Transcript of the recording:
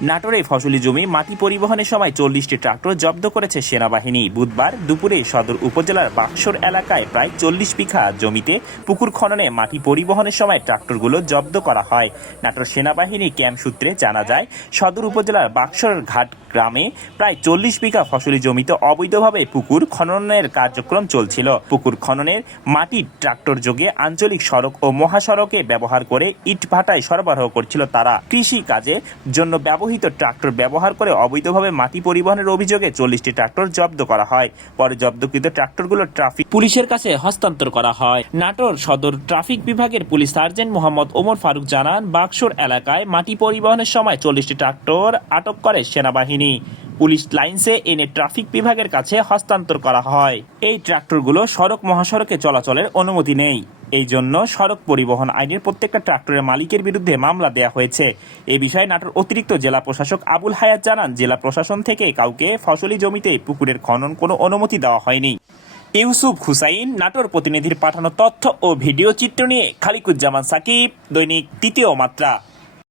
নাটোরে ফসলি জমি, মাটি পরিবহনের সময় চল্লিশটি ট্রাক্টর জব্দ করেছে সেনাবাহিনী। বুধবার দুপুরে সদর উপজেলার বাক্সর এলাকায় প্রায় চল্লিশ বিঘা জমিতে পুকুর খননে মাটি পরিবহনের সময় ট্রাক্টরগুলো জব্দ করা হয়। নাটোর সেনাবাহিনী ক্যাম্প সূত্রে জানা যায়, সদর উপজেলার বাক্সর ঘাট গ্রামে প্রায় চল্লিশ বিঘা ফসলি জমিতে অবৈধভাবে পুকুর খননের কার্যক্রম চলছিল। পুকুর খননের মাটি ট্রাক্টর যোগে আঞ্চলিক সড়ক ও মহাসড়কে ব্যবহার করে ইট ভাটায় সরবরাহ করছিল তারা। কৃষি কাজের জন্য ব্যবহৃত ট্রাক্টর ব্যবহার করে অবৈধভাবে মাটি পরিবহনের অভিযোগে চল্লিশটি ট্রাক্টর জব্দ করা হয়। পরে জব্দকৃত ট্রাক্টরগুলো ট্রাফিক পুলিশের কাছে হস্তান্তর করা হয়। নাটোর সদর ট্রাফিক বিভাগের পুলিশ সার্জেন্ট মোহাম্মদ ওমর ফারুক জানান, বাক্সর এলাকায় মাটি পরিবহনের সময় চল্লিশটি ট্রাক্টর আটক করে সেনাবাহিনী। পুলিশ লাইন্সে এনে ট্রাফিক বিভাগের কাছে হস্তান্তর করা হয়। এই ট্রাক্টরগুলো সড়ক মহাসড়কে চলাচলের অনুমতি নেই। এই জন্য সড়ক পরিবহন আইনের প্রত্যেকটা ট্রাক্টরের মালিকের বিরুদ্ধে মামলা দেওয়া হয়েছে। এ বিষয়ে নাটোর অতিরিক্ত জেলা প্রশাসক আবুল হায়াত জানান, জেলা প্রশাসন থেকে কাউকে ফসলি জমিতে পুকুরের খনন কোনো অনুমতি দেওয়া হয়নি। ইউসুফ হুসাইন, নাটোর প্রতিনিধির পাঠানো তথ্য ও ভিডিও চিত্র নিয়ে খালিকুজ্জামান সাকিব, দৈনিক তৃতীয় মাত্রা।